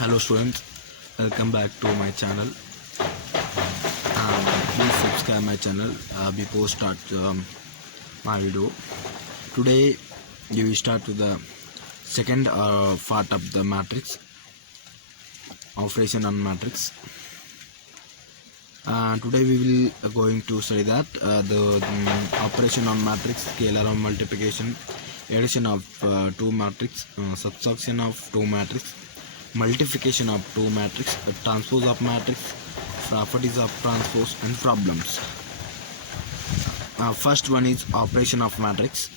Hello students, welcome back to my channel. Please subscribe my channel before start my video. Today we will start with the second part of the matrix, operation on matrix. Today we will going to study that the operation on matrix, scalar on multiplication, addition of two matrix, subtraction of two matrix, multiplication of two matrix, transpose of matrix, properties of transpose, and problems. First one is operation of matrix.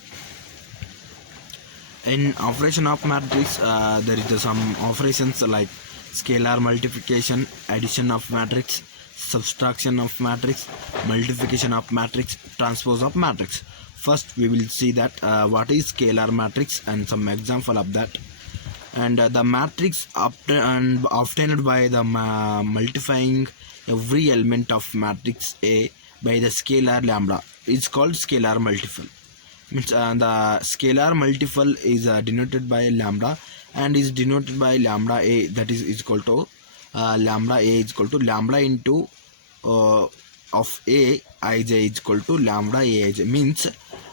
In operation of matrix, there is some operations like scalar multiplication, addition of matrix, subtraction of matrix, multiplication of matrix, transpose of matrix. First we will see that what is scalar matrix and some example of that. And the matrix obtained by the multiplying every element of matrix A by the scalar lambda is called scalar multiple. Means the scalar multiple is denoted by lambda and is denoted by lambda A, that is equal to lambda A is equal to lambda into of A ij is equal to lambda A ij. Means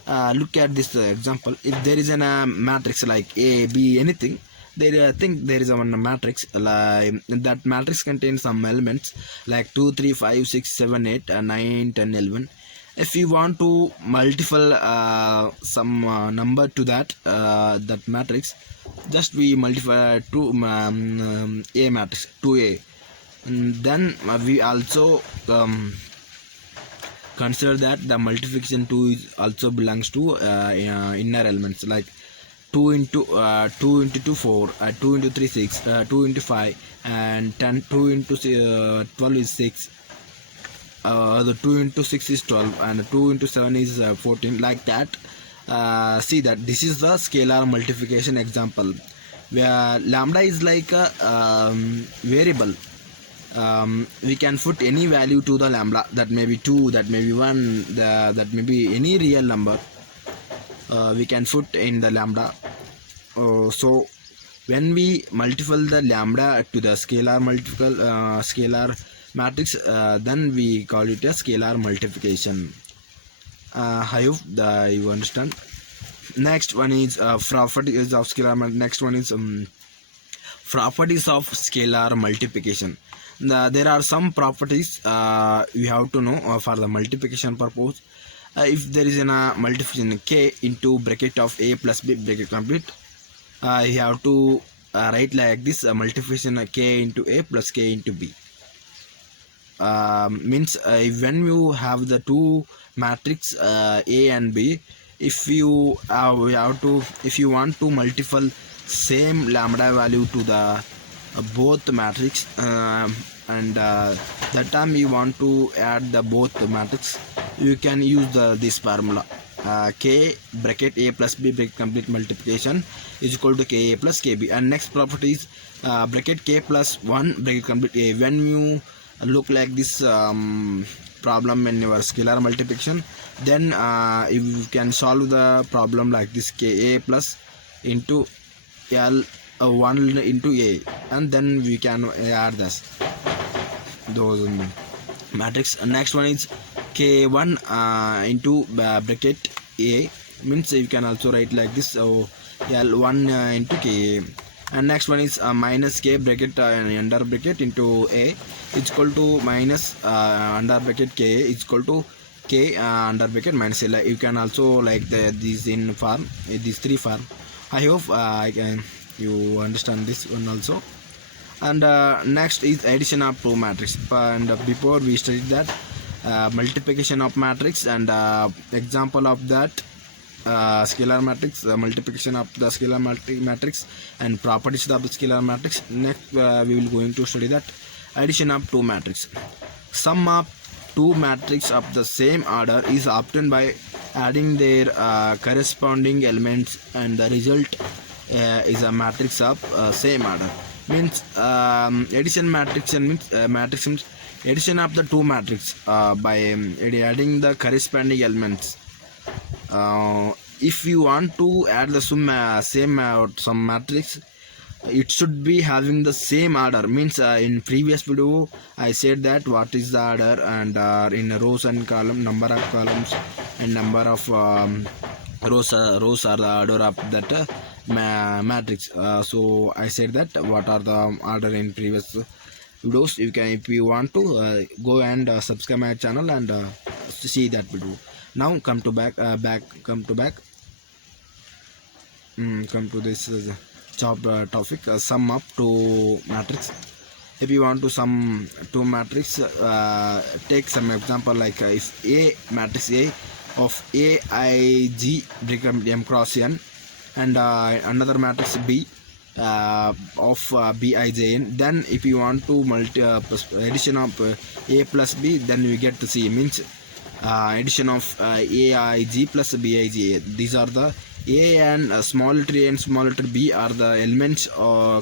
look at this example. If there is a matrix like A, B, anything, I think there is a matrix like that matrix contains some elements like 2, 3, 5, 6, 7, 8, 9, 10, 11. If you want to multiply some number to that that matrix, just we multiply to A matrix 2A, and then we also consider that the multiplication 2 is also belongs to inner elements like 2 into 2 4, 2 into 3 6, 2 into 5, and 10. 2 into 12 is 6, the 2 into 6 is 12, and 2 into 7 is 14, like that. See that this is the scalar multiplication example where lambda is like a variable. We can put any value to the lambda, that may be 2, that may be 1, that may be any real number. We can put in the lambda. So when we multiply the lambda to the scalar scalar matrix, then we call it a scalar multiplication. I hope you understand. Next one is properties of scalar. Next one is properties of scalar multiplication. There are some properties we have to know for the multiplication purpose. If there is a multiplication k into bracket of a plus b bracket complete, you have to write like this: multiplication k into a plus k into b. Means when you have the two matrix a and b, if you if you want to multiply same lambda value to the both matrix, and that time you want to add the both matrix, you can use this formula k bracket a plus b bracket complete multiplication is equal to ka plus kb. And next property is bracket k plus 1 bracket complete a. When you look like this problem in your scalar multiplication, then you can solve the problem like this: ka plus into l 1 into a, and then we can add those matrix. Next one is k1 into bracket a, means you can also write like this: so l1 into ka. And next one is minus k bracket under bracket into a is equal to minus under bracket k is equal to k under bracket minus a. You can also like these in form, these three form. I hope you understand this one also. And next is addition of two matrix. And before we studied that multiplication of matrix and example of that scalar matrix, multiplication of the scalar matrix and properties of the scalar matrix. Next we will going to study that addition of two matrix. Sum of two matrix of the same order is obtained by adding their corresponding elements, and the result is a matrix of same order. Means addition matrix means matrix means addition of the two matrix by adding the corresponding elements. If you want to add the some matrix, it should be having the same order. Means in previous video I said that what is the order, and in rows and column, number of columns and number of rows are the order of that matrix. So I said that what are the order in previous videos. You can, if you want to, go and subscribe my channel and see that video. Now come to back come to this topic, sum up to matrix. If you want to sum two matrix, take some example like if A matrix A of aig become m cross n, and another matrix B of bijn, then if you want to addition of A plus B, then we get to C, means addition of aig plus bij. These are the A and small letter A and small letter B are the elements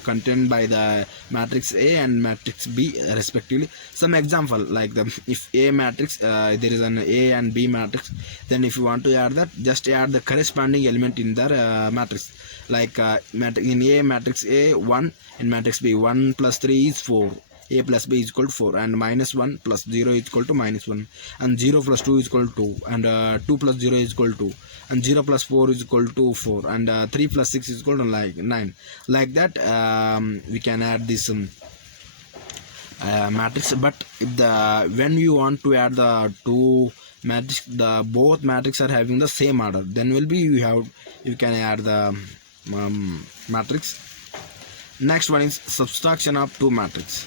contained by the matrix A and matrix B respectively. Some example like if A matrix, there is an A and B matrix, then if you want to add that, just add the corresponding element in the matrix. Like in A matrix A 1, in matrix B 1 plus 3 is 4. A plus B is equal to 4, and minus 1 plus 0 is equal to minus 1, and 0 plus 2 is equal to 2, and 2 plus 0 is equal to 2, and 0 plus 4 is equal to 4, and 3 plus 6 is equal to 9. Like that we can add this matrix. But if when you want to add the two matrix, both matrix are having the same order, then will be you can add the matrix. Next one is subtraction of two matrix.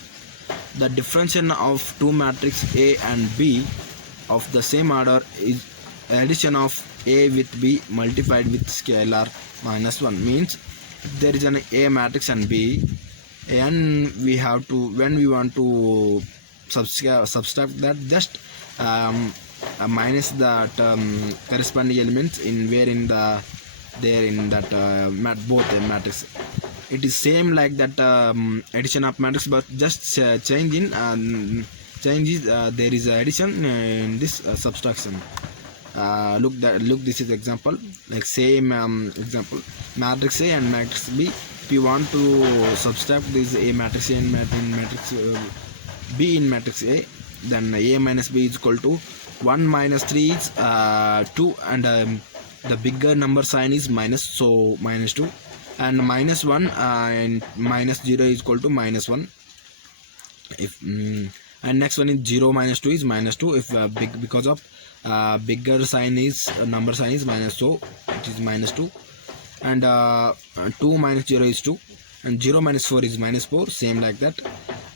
The differentiation of two matrix A and B of the same order is addition of A with B multiplied with scalar minus 1. Means there is an A matrix and B, and we have to, when we want to subtract that, just minus that corresponding elements in where in the there in that both matrix. It is same like that addition of matrix, but just change in there is addition in this subtraction. Look this is example, like same example, matrix A and matrix B. If you want to subtract this A matrix A in matrix B in matrix A, then A minus B is equal to 1 minus 3 is 2, and the bigger number sign is minus, so minus 2, and minus 1 and minus 0 is equal to minus 1. If and next one is 0 minus 2 is minus 2. If because of bigger sign is number sign is minus, so it is minus 2, and 2 minus 0 is 2, and 0 minus 4 is minus 4, same like that,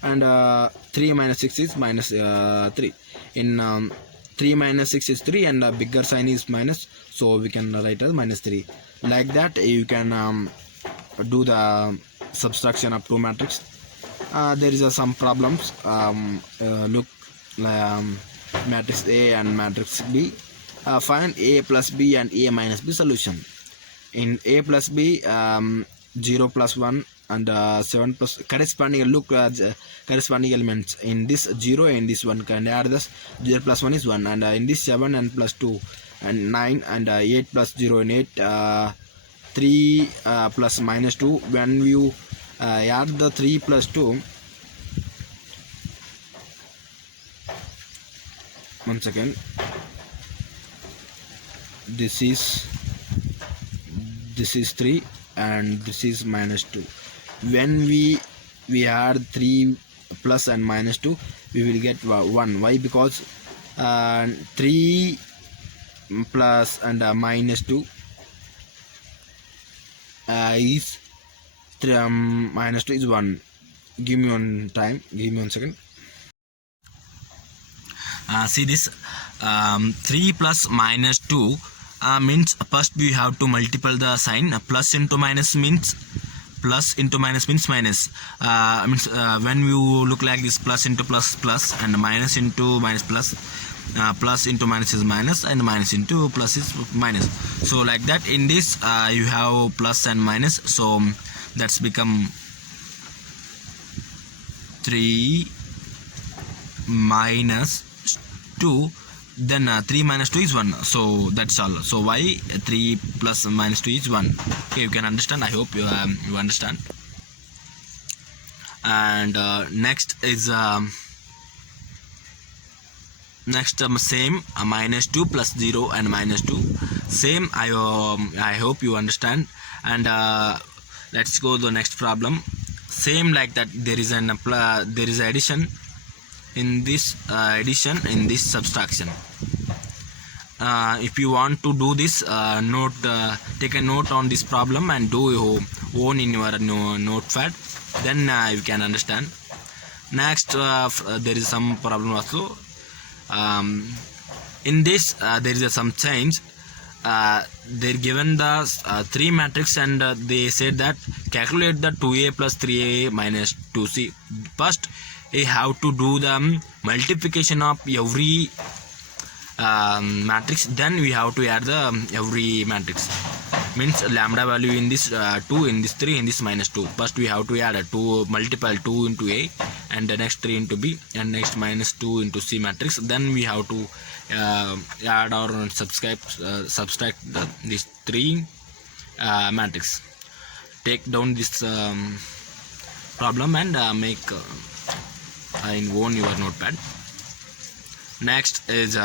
and 3 minus 6 is minus 3. In 3 minus 6 is 3, and bigger sign is minus, so we can write as minus 3. Like that you can do the subtraction of two matrix. There is some problems. Look, matrix A and matrix B. Find A plus B and A minus B solution. In A plus B, 0 plus 1 and 7 plus corresponding, look corresponding elements in this 0 and this 1 can add this. 0 plus 1 is 1, and in this 7 and plus 2 and 9, and 8 plus 0 and 8, 3 plus minus 2. When you add the 3 plus 2, one second, this is 3 and this is minus 2. When we add 3 plus and minus 2, we will get 1. Why? Because 3 plus and minus 2 is 3 minus 2 is 1. Give me one second. See this 3 plus minus 2 means first we have to multiply the sign. Plus into minus means minus. Means when you look like this, plus into plus plus, and minus into minus plus, plus into minus is minus, and minus into plus is minus. So like that, in this you have plus and minus, so that's become 3 minus 2, then 3 minus 2 is 1. So that's all. So why 3 plus minus 2 is 1. Okay, you can understand. I hope you understand. And next is same minus 2 plus 0 and minus 2 same. I hope you understand. And let's go to the next problem. Same like that, there is addition in this in this subtraction. If you want to do this, take a note on this problem and do your own in your notepad, then you can understand. Next, there is some problem also. In this there is some change. They're given the 3 matrix, and they said that calculate the 2a plus 3a minus 2c. First you have to do the multiplication of every matrix, then we have to add the every matrix. Means lambda value in this 2, in this 3, in this minus 2. First we have to add 2, multiply 2 into a, and the next 3 into b, and next minus 2 into c matrix. Then we have to add or subtract these 3 matrix. Take down this problem and make in own your notepad. Next is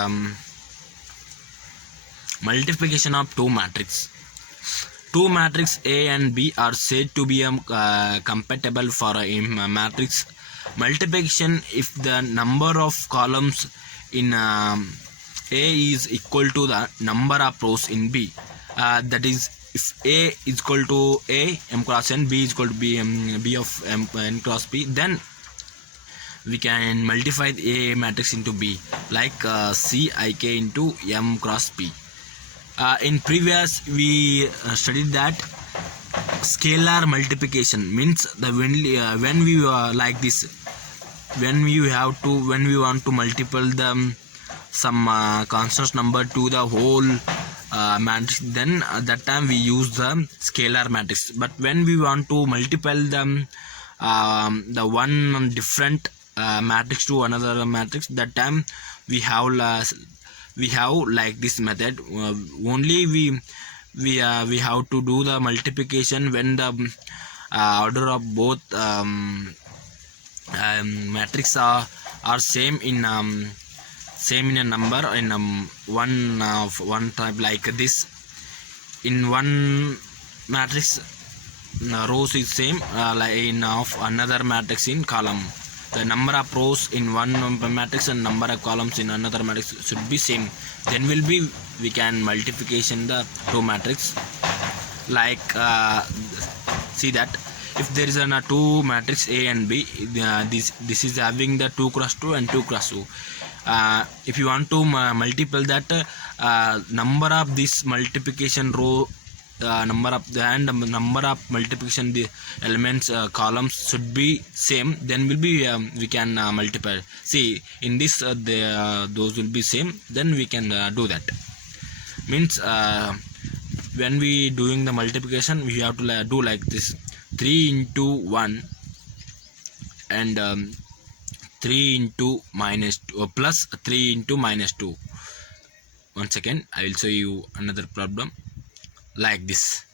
multiplication of 2 matrix. 2 matrix A and B are said to be compatible for a matrix multiplication if the number of columns in A is equal to the number of rows in B. That is, if A is equal to A m cross n, B is equal to B of m n cross B, then we can multiply the A matrix into B, like C I K into m cross B. In previous we studied that scalar multiplication means the when we like this, when we want to multiply the some constant number to the whole matrix, then at that time we use the scalar matrix. But when we want to multiply the one different matrix to another matrix, that time we have like this method. Only we have to do the multiplication when the order of both matrix are same in a number, in one type, like this. In one matrix rows is same like in of another matrix in column. The number of rows in one matrix and number of columns in another matrix should be same. Then we can multiplication the 2 matrix. Like see that if there is a 2 matrix A and B, this is having the 2 cross 2 and 2 cross 2. If you want to multiply that number of this multiplication row, number of multiplication the elements columns should be same, then we can multiply. See, in this those will be same, then we can do that. Means when we doing the multiplication, we have to do like this: 3 into 1 and 3 into minus 2 plus 3 into minus 2. Once again I will show you another problem like this.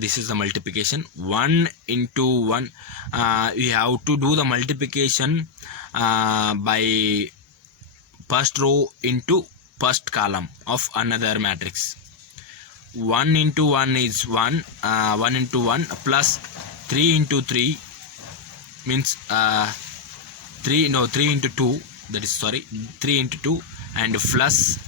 This is the multiplication. 1 into 1, we have to do the multiplication by first row into first column of another matrix. 1 into 1 is 1, 1 into 1 plus 3 into 3 means 3 into 2, that is 3 into 2, and plus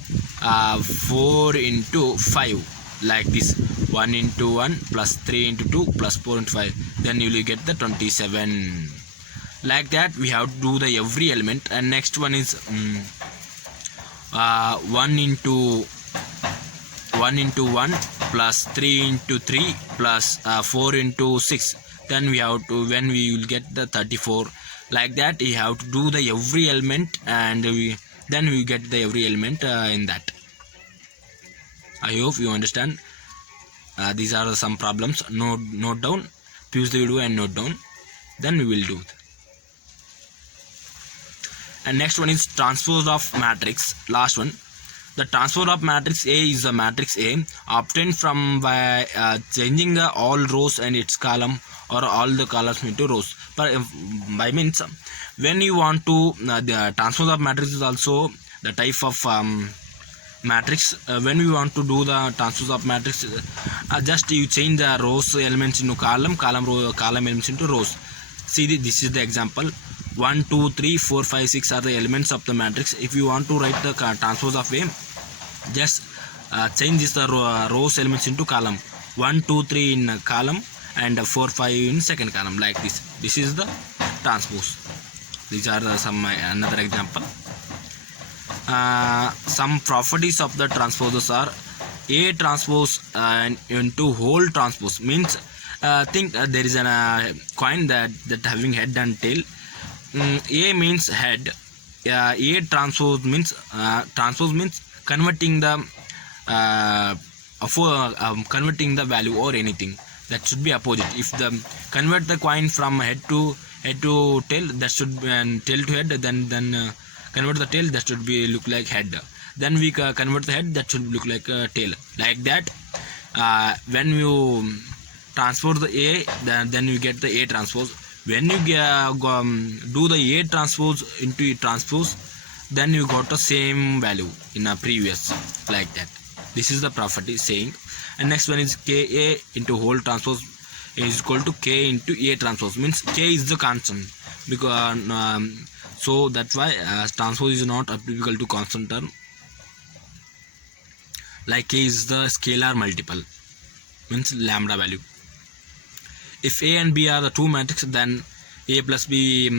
4 into 5, like this. 1 into 1 plus 3 into 2 plus 4 into 5, then you will get the 27. Like that we have to do the every element. And next one is 1 into 1 plus 3 into 3 plus 4 into 6, then we have to, when we will get the 34. Like that you have to do the every element, and then we get the every element in that. I hope you understand. These are some problems. Note down, pause the video and note down, then we will do it. And next one is transpose of matrix, last one. The transfer of matrix A is the matrix A obtained from by changing the all rows and its column or all the columns into rows. But by means when you want to the transfer of matrix is also the type of matrix. When we want to do the transfers of matrix, just you change the rows elements into column elements into rows. See this is the example. 1 2 3 4 5 6 are the elements of the matrix. If you want to write the transpose of A, just change this rows elements into column. 1 2 3 in column and 4 5 in second column, like this. This is the transpose. These are some another example. Some properties of the transposers are A transpose into whole transpose. Means think there is a coin that having head and tail. A means head. A transpose means converting the converting the value or anything. That should be opposite. If the convert the coin from head to tail, that should be tail to head. Then convert the tail, that should be look like head. Then we convert the head, that should look like tail. Like that, when you transfer the A, then you get the A transpose. When you do the A transpose into transpose, then you got the same value in a previous, like that. This is the property saying. And next one is Ka into whole transpose is equal to K into A transpose. Means K is the constant, because so that's why transpose is not applicable to constant term. Like K is the scalar multiple, means lambda value. If A and B are the two matrices, then A plus B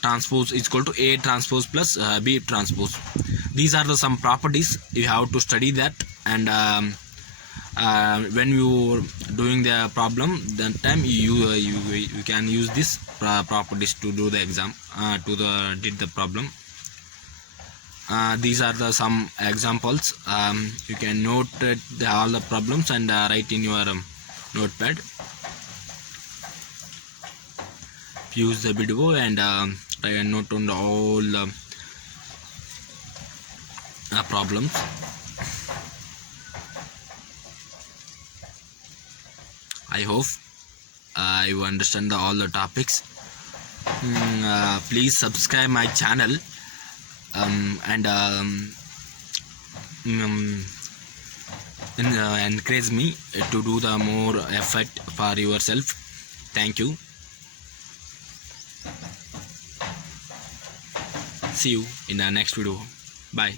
transpose is equal to A transpose plus B transpose. These are the some properties you have to study that. And when you doing the problem, that time you can use this properties to do the exam, did the problem. These are the some examples. You can note all the problems and write in your notepad. Use the video and try and note on all the problems. I hope you understand all the topics. Please subscribe my channel and encourage me to do the more effort for yourself. Thank you. See you in the next video. Bye.